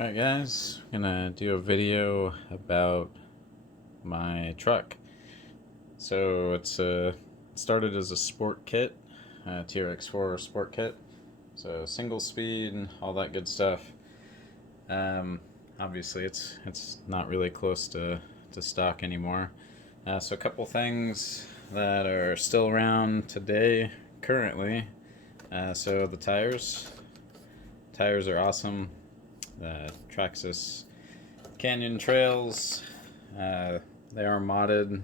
Alright guys, I'm gonna do a video about my truck. So started as a sport kit, Trx4 sport kit. So single speed, all that good stuff. Obviously it's not really close to stock anymore. So a couple things that are still around today, currently. So the tires. Tires are awesome. The Trx4 Canyon trails, they are modded,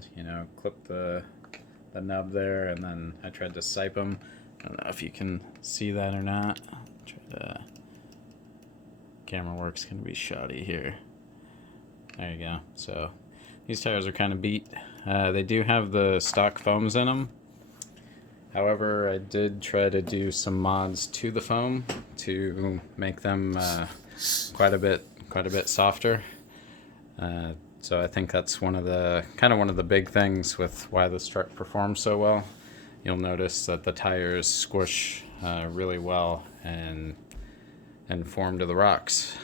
clip the nub there, and then I tried to sipe them. I don't know if you can see that or not. Camera work's gonna be shoddy here. There you go. So these tires are kind of beat. They do have the stock foams in them. However, I did try to do some mods to the foam to make them quite a bit softer. So I think that's one of the big things with why this truck performs so well. You'll notice that the tires squish really well and form to the rocks.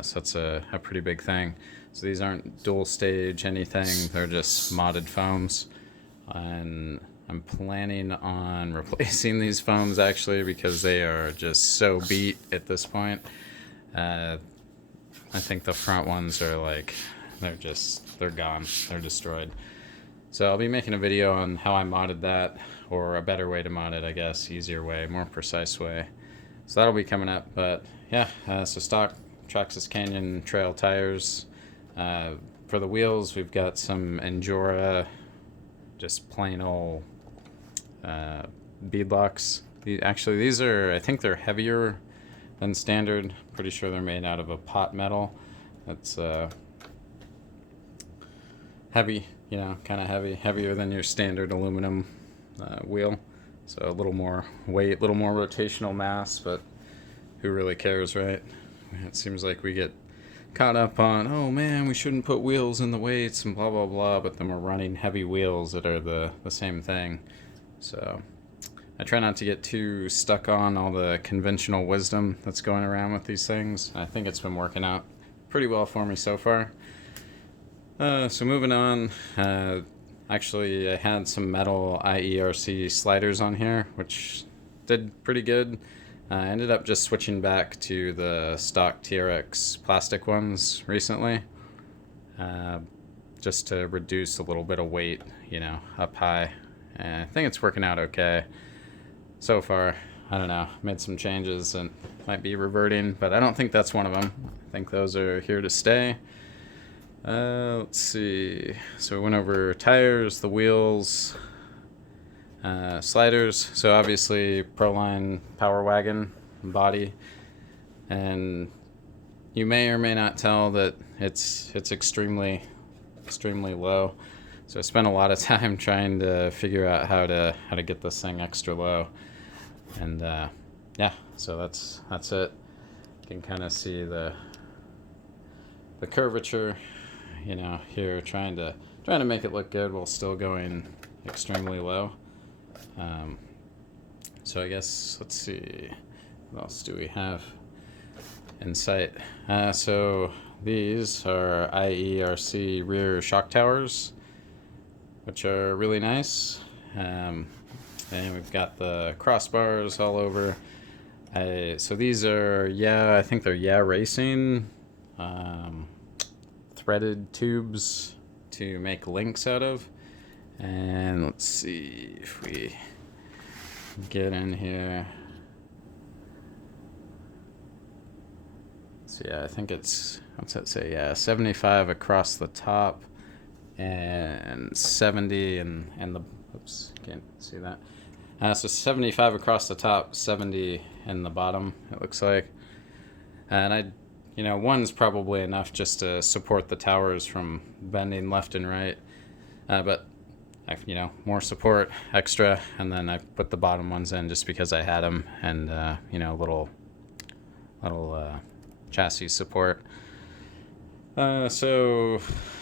So that's a pretty big thing. So these aren't dual stage anything, they're just modded foams. And I'm planning on replacing these foams actually because they are just so beat at this point. I think the front ones are they're gone, they're destroyed. So I'll be making a video on how I modded that, or a better way to mod it, I guess, easier way, more precise way. So that'll be coming up, but yeah, so stock Trx4 Canyon trail tires. For the wheels, we've got some Endura, just plain old beadlocks. These are, I think they're heavier than standard. Pretty sure they're made out of a pot metal. That's heavy, kind of heavier than your standard aluminum wheel. So a little more weight, a little more rotational mass, but who really cares, right? It seems like we get caught up on, oh man, we shouldn't put wheels in the weights and blah blah blah, but then we're running heavy wheels that are the same thing. So I try not to get too stuck on all the conventional wisdom that's going around with these things. I think it's been working out pretty well for me so far. So moving on, actually I had some metal IERC sliders on here, which did pretty good. I ended up just switching back to the stock TRX plastic ones recently, just to reduce a little bit of weight, up high. And I think it's working out okay so far. I don't know, made some changes and might be reverting, but I don't think that's one of them. I think those are here to stay. Let's see. So we went over tires, the wheels, sliders. So obviously Proline Power Wagon body, and you may or may not tell that it's extremely low. So I spent a lot of time trying to figure out how to get this thing extra low, and yeah, so that's it. You can kind of see the curvature, here, trying to make it look good while still going extremely low. So I guess, let's see, what else do we have in sight? So these are IERC rear shock towers, which are really nice. And we've got the crossbars all over. So these are, I think they're Racing threaded tubes to make links out of. And let's see if we get in here. So yeah, I think it's, what's that say? Yeah, 75 across the top and 70 and the, oops, can't see that. So 75 across the top, 70 in the bottom, it looks like. And one's probably enough just to support the towers from bending left and right. But more support extra, and then I put the bottom ones in just because I had them, and little chassis support. So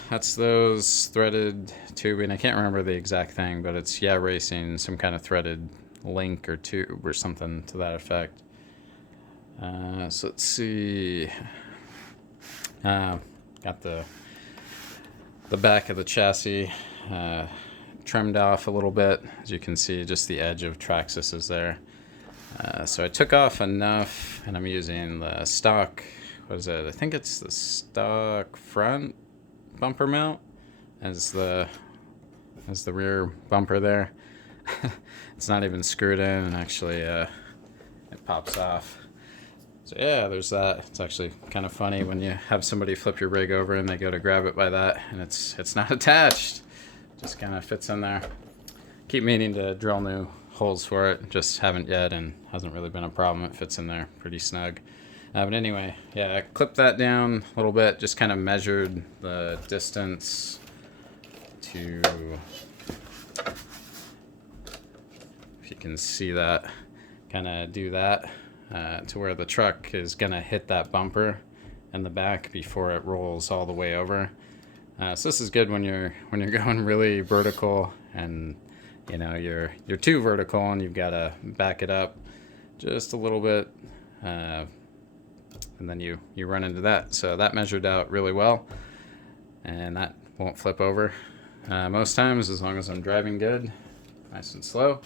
that's those threaded tubing. I can't remember the exact thing, but it's Racing, some kind of threaded link or tube or something to that effect. So let's see. Got the back of the chassis trimmed off a little bit. As you can see, just the edge of Trx4 is there. So I took off enough, and I'm using the stock, what is it? I think it's the stock front bumper mount as the rear bumper there. It's not even screwed in, and actually it pops off. So yeah, there's that. It's actually kind of funny when you have somebody flip your rig over and they go to grab it by that, and it's not attached. Just kind of fits in there. Keep meaning to drill new holes for it, just haven't yet, and hasn't really been a problem. It fits in there pretty snug. But anyway, yeah, I clipped that down a little bit, just kind of measured the distance to, if you can see that, kind of do that to where the truck is gonna hit that bumper in the back before it rolls all the way over. So this is good when you're going really vertical, and you know you're too vertical and you've got to back it up just a little bit, and then you run into that. So that measured out really well, and that won't flip over most times, as long as I'm driving good, nice and slow.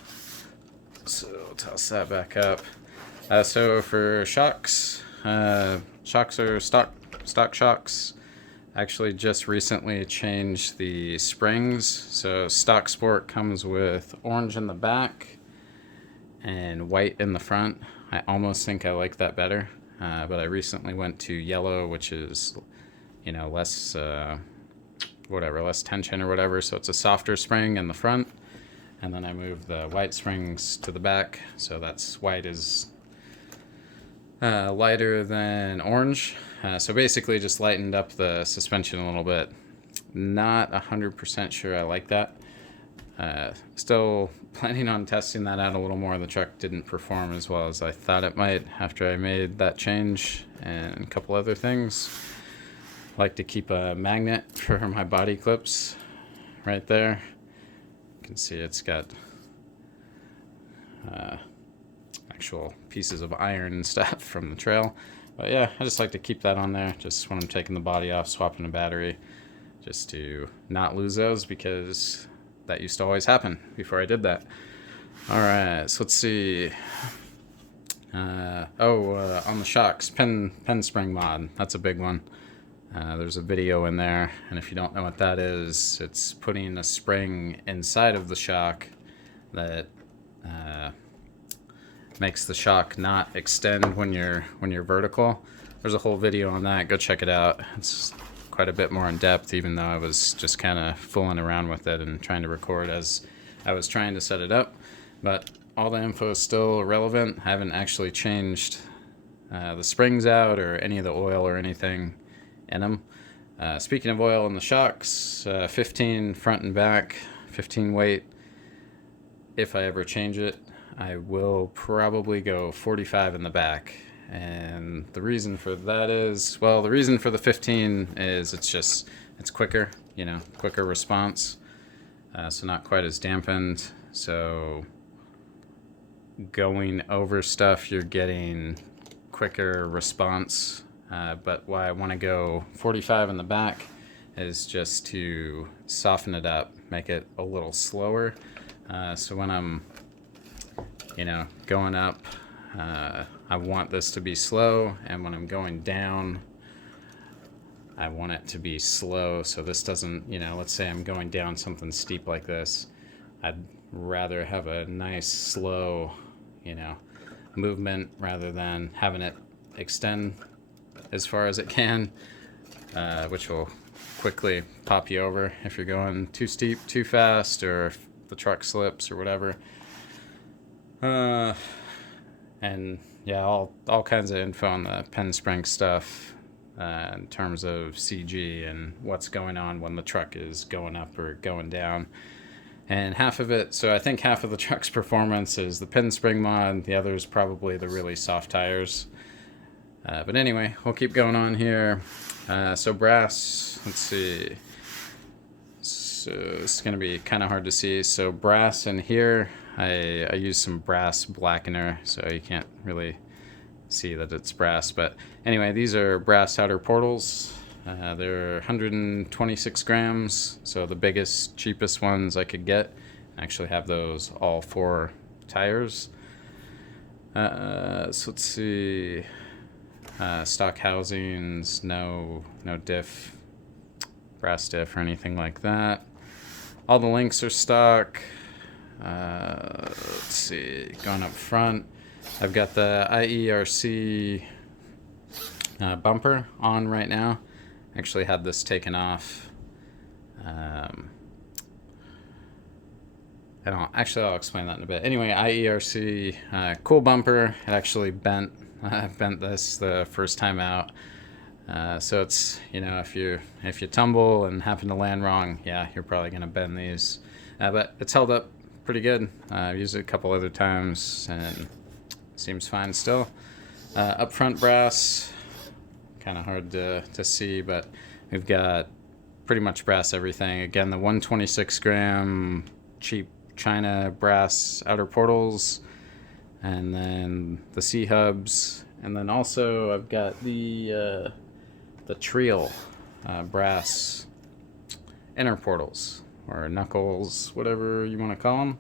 So toss that back up. So for shocks, shocks are stock shocks. Actually just recently changed the springs. So stock sport comes with orange in the back and white in the front. I almost think I like that better, but I recently went to yellow, which is, you know, less less tension or whatever, so it's a softer spring in the front, and then I moved the white springs to the back, so that's white is lighter than orange. So basically just lightened up the suspension a little bit. Not 100% sure I like that. Still planning on testing that out a little more. The truck didn't perform as well as I thought it might after I made that change, and a couple other things. Like to keep a magnet for my body clips right there. You can see it's got actual pieces of iron and stuff from the trail. But yeah, I just like to keep that on there just when I'm taking the body off, swapping a battery, just to not lose those, because that used to always happen before I did that. All right, so let's see. On the shocks, pin spring mod, that's a big one. There's a video in there, and if you don't know what that is, it's putting a spring inside of the shock that makes the shock not extend when you're vertical. There's a whole video on that. Go check it out. It's quite a bit more in depth, even though I was just kind of fooling around with it and trying to record as I was trying to set it up. But all the info is still relevant. I haven't actually changed the springs out or any of the oil or anything in them. Speaking of oil in the shocks, 15 front and back, 15 weight. If I ever change it, I will probably go 45 in the back. And the reason for that is, well, the reason for the 15 is it's quicker, you know, quicker response. So not quite as dampened. So going over stuff, you're getting quicker response. But why I want to go 45 in the back is just to soften it up, make it a little slower. So when I'm, you know, going up, I want this to be slow, and when I'm going down, I want it to be slow, so this doesn't, you know, let's say I'm going down something steep like this, I'd rather have a nice slow, you know, movement rather than having it extend as far as it can, which will quickly pop you over if you're going too steep, too fast, or if the truck slips or whatever. And yeah, all kinds of info on the pen spring stuff in terms of CG and what's going on when the truck is going up or going down. And half of it, so I think half of the truck's performance is the pin spring mod, the other is probably the really soft tires. But anyway, we'll keep going on here. So brass, let's see. So it's going to be kind of hard to see. So brass in here, I use some brass blackener, so you can't really see that it's brass. But anyway, these are brass outer portals. They're 126 grams, so the biggest, cheapest ones I could get. I actually have those all 4 tires. So let's see. Stock housings, no diff, brass diff or anything like that. All the links are stock. Let's see, going up front, I've got the IERC bumper on right now. Actually had this taken off. I'll explain that in a bit. Anyway, IERC, cool bumper. It actually bent. I bent this the first time out. So it's, if you tumble and happen to land wrong, yeah, you're probably gonna bend these. But it's held up pretty good. I've used it a couple other times and seems fine still. Up front brass, kind of hard to see, but we've got pretty much brass everything. Again, the 126 gram cheap China brass outer portals, and then the C-hubs, and then also I've got the Trx4 brass inner portals, or knuckles, whatever you want to call them.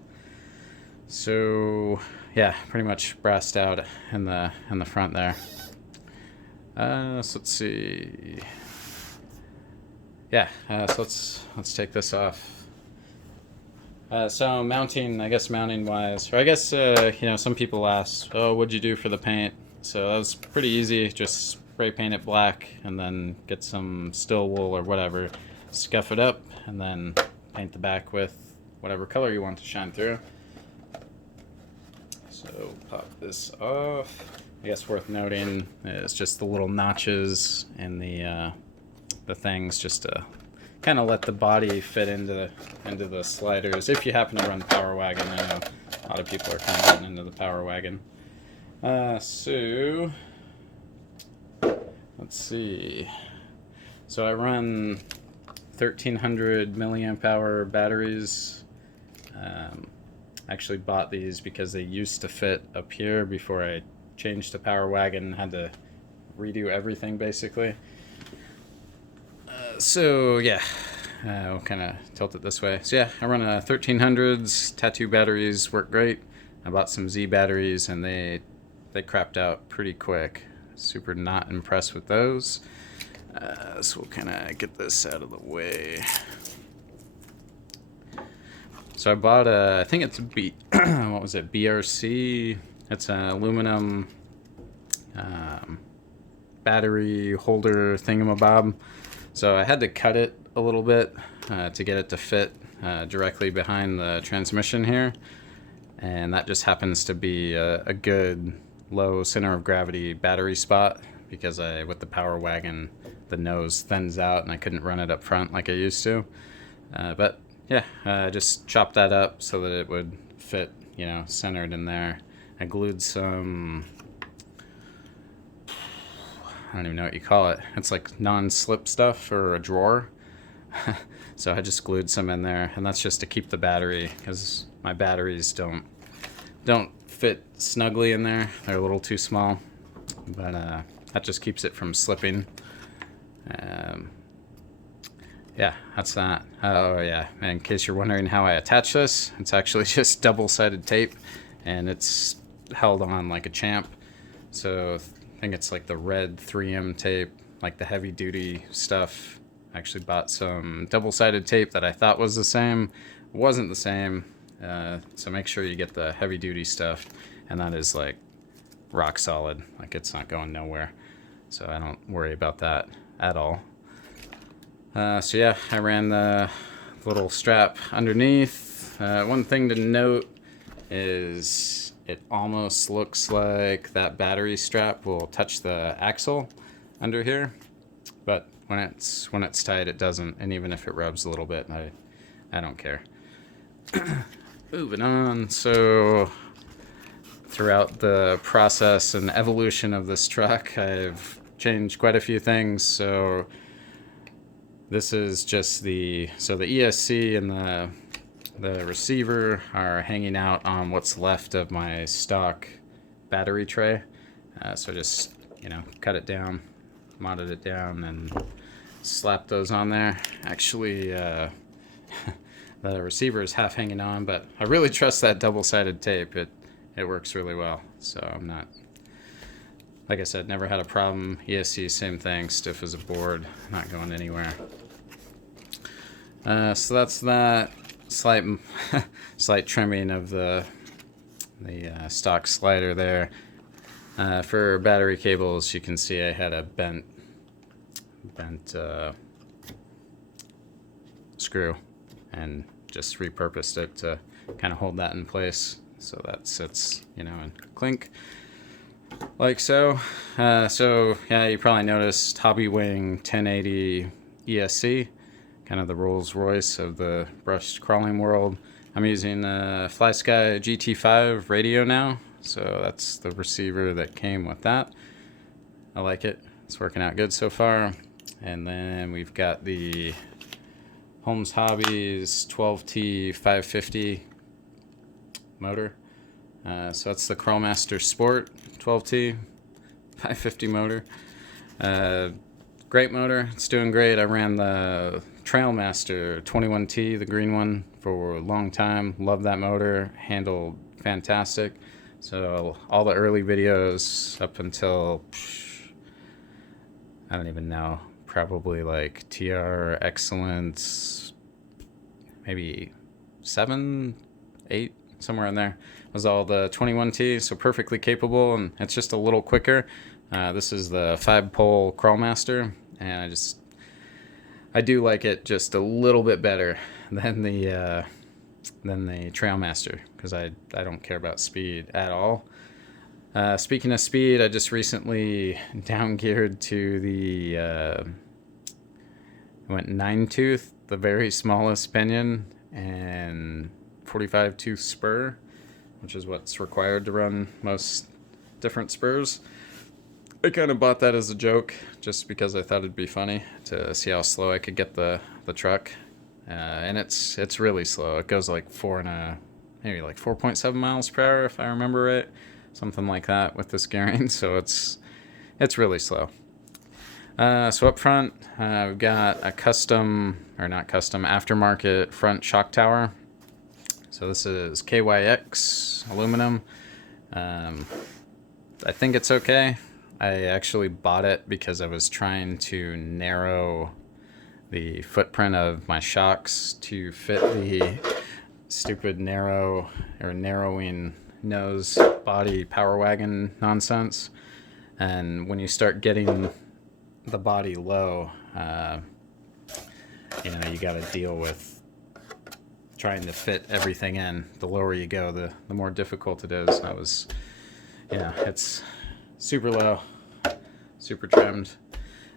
So yeah, pretty much brassed out in the front there. So let's see. Yeah, so let's take this off. So mounting wise, or I guess some people ask, oh, what'd you do for the paint? So that was pretty easy. Just spray paint it black, and then get some still wool or whatever, scuff it up, and then paint the back with whatever color you want to shine through. So pop this off. I guess worth noting is just the little notches in the things, just to kind of let the body fit into the sliders. If you happen to run Power Wagon, I know a lot of people are kind of getting into the Power Wagon. So let's see. So I run 1300 milliamp hour batteries. Actually bought these because they used to fit up here before I changed to Power Wagon. Had to redo everything basically. So yeah, we'll kind of tilt it this way. So yeah, I run a 1300s. Tattoo batteries work great. I bought some Z batteries and they crapped out pretty quick. Super not impressed with those. So we'll kind of get this out of the way. So I bought I think it's what was it, BRC? It's an aluminum battery holder thingamabob. So I had to cut it a little bit to get it to fit directly behind the transmission here. And that just happens to be a good low center of gravity battery spot, because with the Power Wagon, the nose thins out and I couldn't run it up front like I used to. But yeah, I just chopped that up so that it would fit, centered in there. I glued some, I don't even know what you call it. It's like non-slip stuff for a drawer. So I just glued some in there, and that's just to keep the battery, because my batteries don't fit snugly in there. They're a little too small, but that just keeps it from slipping. Yeah, that's that. Oh yeah, and in case you're wondering how I attach this, it's actually just double-sided tape, and it's held on like a champ. So I think it's like the red 3M tape, like the heavy duty stuff. I actually bought some double-sided tape that I thought was the same. It wasn't the same. So make sure you get the heavy duty stuff, and that is like rock solid. Like, it's not going nowhere. So I don't worry about that at all. So yeah, I ran the little strap underneath. One thing to note is it almost looks like that battery strap will touch the axle under here, but when it's tight, it doesn't. And even if it rubs a little bit, I don't care. Moving on. So throughout the process and evolution of this truck, I've changed quite a few things. So this is just the ESC and the receiver are hanging out on what's left of my stock battery tray. So just, cut it down, modded it down, and slap those on there. Actually, the receiver is half hanging on, but I really trust that double-sided tape. It works really well. So I'm not, like I said, never had a problem. ESC, same thing, stiff as a board, not going anywhere. So that's that. Slight slight trimming of the stock slider there. For battery cables, you can see I had a bent screw and just repurposed it to kind of hold that in place so that sits, you know, and clink like so. So yeah, you probably noticed Hobby Wing 1080 ESC, kind of the Rolls Royce of the brushed crawling world. I'm using a FlySky GT5 radio now, so that's the receiver that came with that. I like it. It's working out good so far. And then we've got the Holmes Hobbies 12T 550 motor. So that's the Crowmaster Sport 12T 550 motor. Great motor. It's doing great. I ran the Trailmaster 21T, the green one, for a long time. Love that motor. Handled fantastic. So all the early videos up until, I don't even know, probably like TR Excellence, maybe 7, 8, somewhere in there, was all the 21T, so perfectly capable, and it's just a little quicker. This is the 5-pole Crawlmaster, and I do like it just a little bit better than the Trailmaster, because I don't care about speed at all. Speaking of speed, I just recently down-geared to the went 9-tooth, the very smallest pinion, and 45-tooth spur, which is what's required to run most different spurs. I kind of bought that as a joke, just because I thought it'd be funny to see how slow I could get the truck. And it's really slow. It goes like maybe like 4.7 miles per hour if I remember right, something like that with this gearing. So it's really slow. So up front, we've got a aftermarket front shock tower. So this is KYX aluminum. I think it's okay. I actually bought it because I was trying to narrow the footprint of my shocks to fit the stupid narrowing nose body power wagon nonsense. And when you start getting the body low, you got to deal with trying to fit everything in. The lower you go, the more difficult it is. It's super low, super trimmed.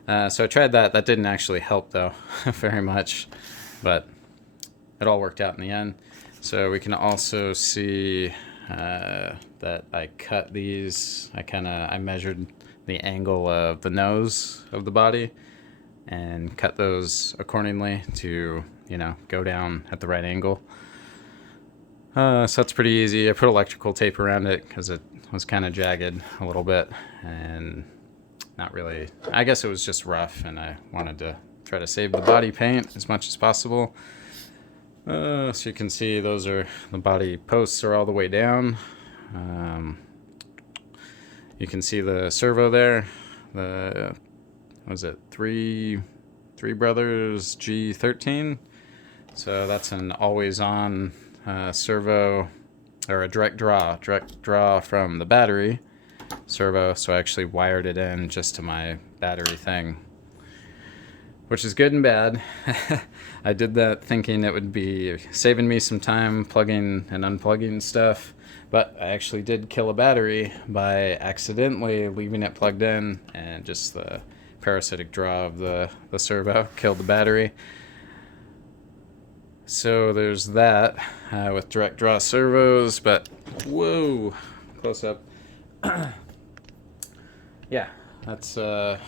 So I tried that. That didn't actually help though very much, but it all worked out in the end. So we can also see that I cut these. I measured the angle of the nose of the body and cut those accordingly to, go down at the right angle. So that's pretty easy. I put electrical tape around it because it was kind of jagged a little bit and not really, I guess it was just rough, and I wanted to try to save the body paint as much as possible. So you can see the body posts are all the way down. You can see the servo there, Three Brothers G13. So that's an always-on servo, or a direct draw from the battery servo. So I actually wired it in just to my battery thing, which is good and bad. I did that thinking it would be saving me some time plugging and unplugging stuff, but I actually did kill a battery by accidentally leaving it plugged in, and just the parasitic draw of the servo killed the battery. So there's that with direct draw servos, but whoa, close up. Yeah, that's the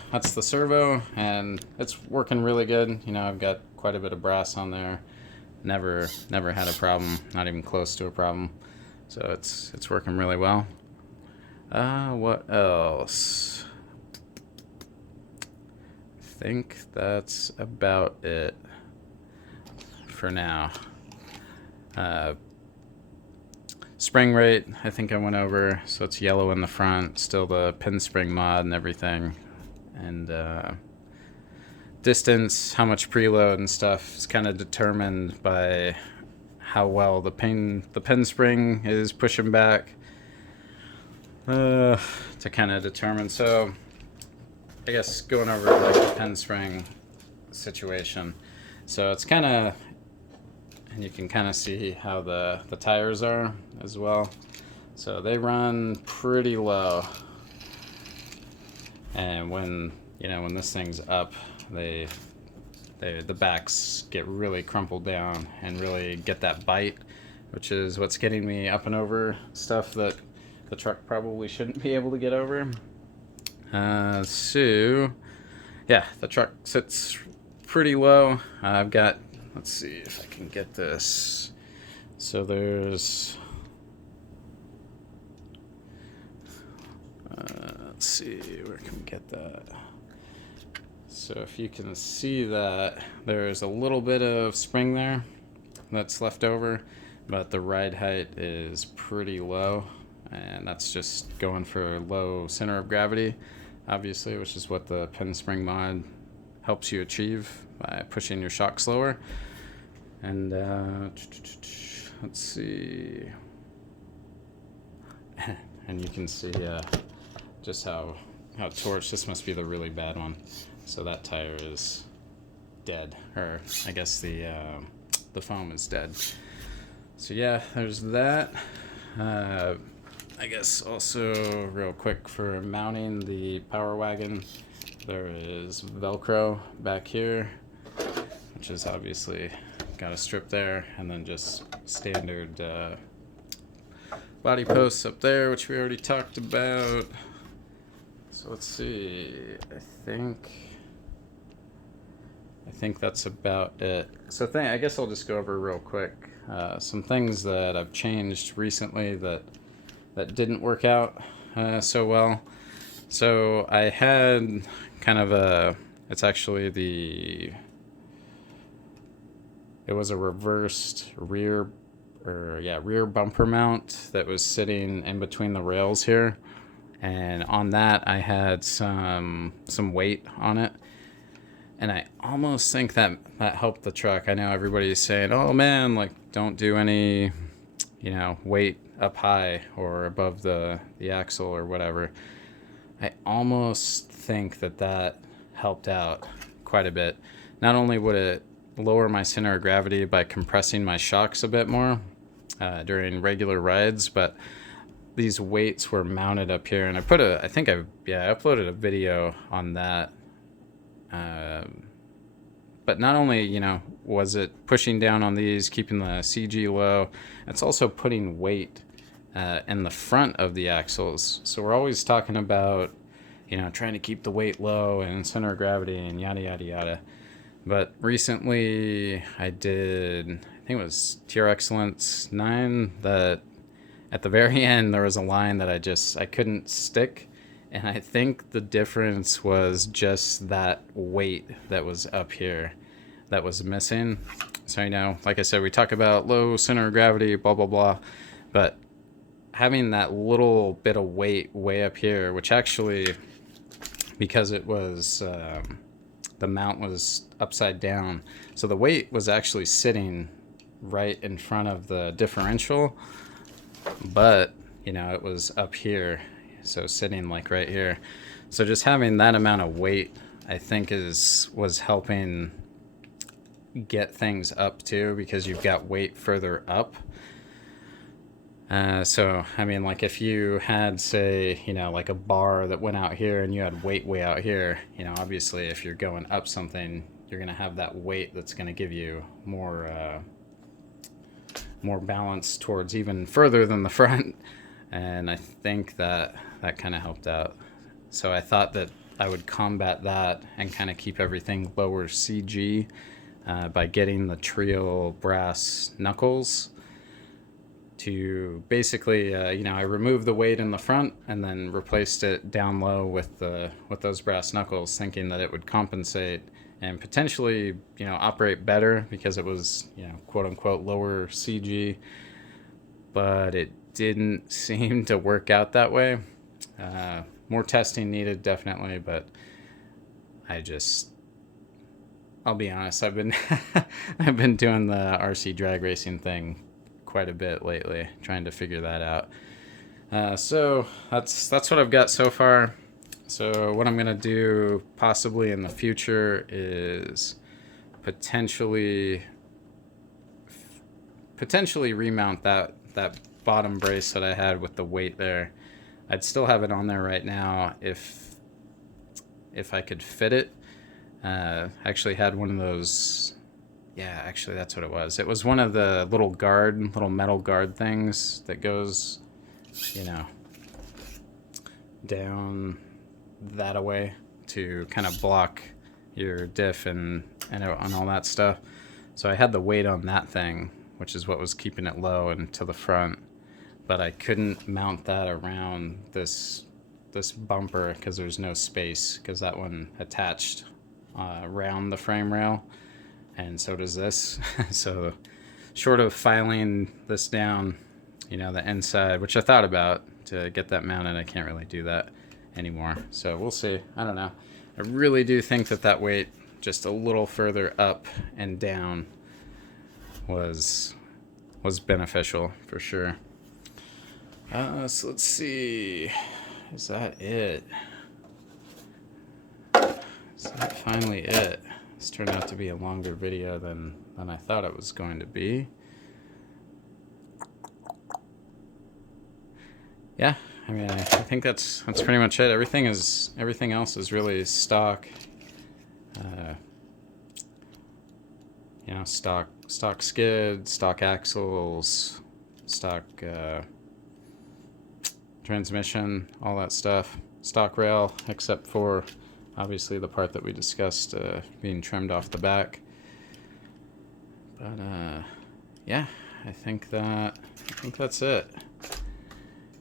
servo, and it's working really good. I've got quite a bit of brass on there. Never had a problem, not even close to a problem. So it's working really well. What else? think that's about it for now. Spring rate, I think I went over, so it's yellow in the front, still the pin spring mod and everything. And distance, how much preload and stuff is kind of determined by how well the pin spring is pushing back to kind of determine. So I guess going over like the pin spring situation. So it's kind of, and you can kind of see how the tires are as well. So they run pretty low. And when this thing's up, the backs get really crumpled down and really get that bite, which is what's getting me up and over stuff that the truck probably shouldn't be able to get over. So yeah, the truck sits pretty low. I've got, let's see if I can get this. So there's, let's see, where can we get that? So if you can see that, there's a little bit of spring there that's left over, but the ride height is pretty low, and that's just going for low center of gravity, obviously, which is what the pin spring mod helps you achieve by pushing your shock slower. And let's see, and you can see just how torched. This must be the really bad one. So that tire is dead, or I guess the foam is dead. So yeah, there's that. I guess also real quick for mounting the Power Wagon, there is Velcro back here, which is obviously got a strip there, and then just standard body posts up there, which we already talked about. So let's see, I think that's about it. So I guess I'll just go over real quick some things that I've changed recently that didn't work out so well. So I had kind of it's actually it was a reversed rear bumper mount that was sitting in between the rails here. And on that, I had some weight on it. And I almost think that helped the truck. I know everybody's saying, oh man, like don't do any, weight up high or above the axle or whatever. I almost think that helped out quite a bit. Not only would it lower my center of gravity by compressing my shocks a bit more during regular rides, but these weights were mounted up here, and I uploaded a video on that. But not only, was it pushing down on these, keeping the CG low, it's also putting weight in the front of the axles. So we're always talking about, trying to keep the weight low and center of gravity and yada, yada, yada. But recently I did, I think it was Trx4 that at the very end there was a line that I couldn't stick. And I think the difference was just that weight that was up here that was missing. So, like I said, we talk about low center of gravity, blah, blah, blah. But having that little bit of weight way up here, which actually, because it was, the mount was upside down. So the weight was actually sitting right in front of the differential. But, it was up here. So sitting like right here. So just having that amount of weight, I think was helping get things up too, because you've got weight further up. So, I mean, like if you had, say, like a bar that went out here and you had weight way out here, obviously if you're going up something, you're going to have that weight that's going to give you more balance towards even further than the front. And I think that kind of helped out. So I thought that I would combat that and kind of keep everything lower CG by getting the Trio brass knuckles. to basically, you know, I removed the weight in the front and then replaced it down low with those brass knuckles, thinking that it would compensate and potentially, you know, operate better because it was, you know, quote unquote lower CG, but it didn't seem to work out that way. More testing needed, definitely, but I'll be honest, I've been I've been doing the RC drag racing thing quite a bit lately, trying to figure that out. So that's what I've got so far. So what I'm gonna do possibly in the future is potentially remount that bottom brace that I had with the weight there. I'd still have it on there right now if I could fit it. Actually had one of those. Yeah, actually that's what it was. It was one of the little metal guard things that goes, you know, down that away to kind of block your diff and all that stuff. So I had the weight on that thing, which is what was keeping it low and to the front, but I couldn't mount that around this bumper because there's no space, because that one attached around the frame rail, and so does this. So short of filing this down, you know, the inside, which I thought about to get that mounted, I can't really do that anymore. So we'll see. I don't know. I really do think that weight just a little further up and down was beneficial for sure. So let's see. Is that it? Is that finally it? This turned out to be a longer video than I thought it was going to be. Yeah, I mean, I think that's pretty much it. Everything else is really stock. You know, stock skid, stock axles, stock transmission, all that stuff. Stock rail, except for obviously the part that we discussed being trimmed off the back. But yeah, I think that's it.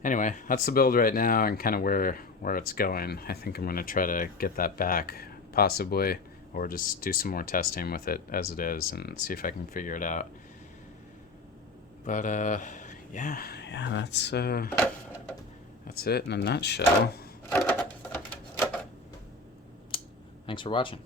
Anyway, that's the build right now and kind of where it's going. I think I'm going to try to get that back, possibly, or just do some more testing with it as it is and see if I can figure it out. But yeah, that's it in a nutshell. Thanks for watching.